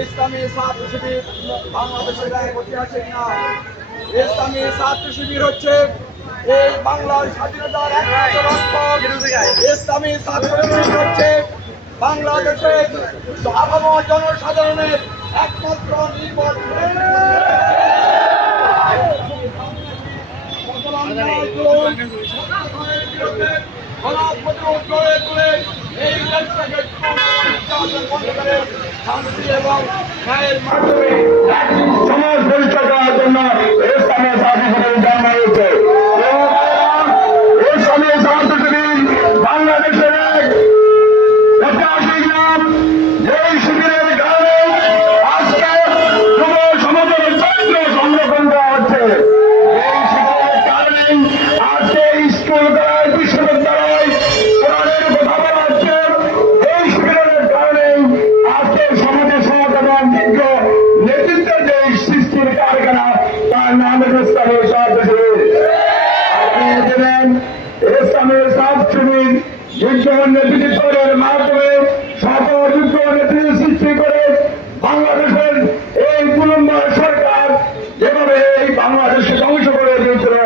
ইসলামী ছাত্র শিবির বাংলাদেশের এক ঐতিহাসিক নাম। ইসলামী ছাত্র শিবির হচ্ছে এই বাংলার স্বাধীনতার একমাত্র রক্ষক। ইসলামী ছাত্র শিবির হচ্ছে বাংলাদেশের আপামর জনসাধারণের একমাত্র নির্ভর শান্তি এবং ন্যায়ের মাধ্যমে সমাজ পরিচয় করার জন্য ইসলামী ছাত্র শিবির জন্ম হয়েছে। ইসলামী ছাত্র শিবির বাংলাদেশের এক ঐতিহাসিক নাম। এই শিবিরের কারণে আজকে যুব সমাজের চরিত্র সংরক্ষণ করা হচ্ছে। এই শিবিরের কারণে আজকে স্কুল কলেজ বিশ্ববিদ্যালয় কোরআনের কথা বলা হচ্ছে। এই শিবিরের কারণে আজকে সমাজের সমাধান যোগ্য নেতৃত্বের যে সৃষ্টির কারখানা তার নাম ইসলামী ছাত্র শিবির। আপনি দেবেন ইসলামী ছাত্র শিবির যোগ্য নেতৃত্বের মাধ্যমে যোগ্য নেতৃত্ব সৃষ্টি করে বাংলাদেশের এই কুলম্বার সরকার যেভাবে এই বাংলাদেশকে ধ্বংস করে দিয়েছিল,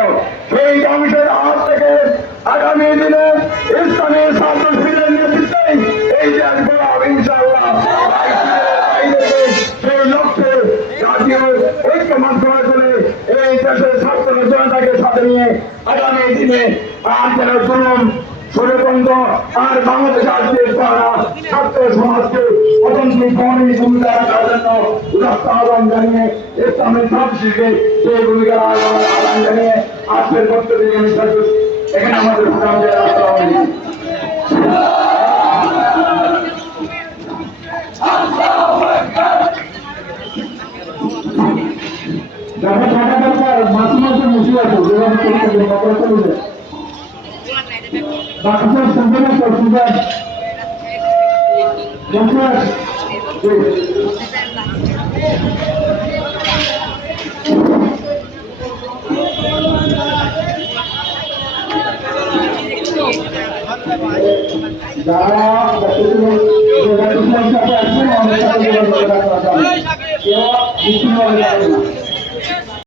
সেই ধ্বংসের হাত থেকে আগামী দিনে ইসলামী ছাত্র শিবিরের নেতৃত্বে এই দেশ গড়া হবে ইনশাআল্লাহ। সেই লক্ষ্যে জাতীয় ঐক্য মন্ত্রণালয় করে এই দেশের ছাত্র জনতাকে সাথে নিয়ে আগামী দিনে আর যেন জুলুম ষড়যন্ত্র আর বাংলাদেশে আসতে পারা ছাত্র সমাজকে অতন্ত্রী ভূমিকা রাখার জন্য উদাত্ত আহ্বান জানিয়ে ইসলামী ছাত্র শিবিরকে সেই ভূমিকার আহ্বান জানিয়ে আজকের বক্তব্য এখানে আমাদের প্রোগ্রাম মাঝে মাঝে মুসি আছে বাকিদের সুন্দর সুন্দর যারা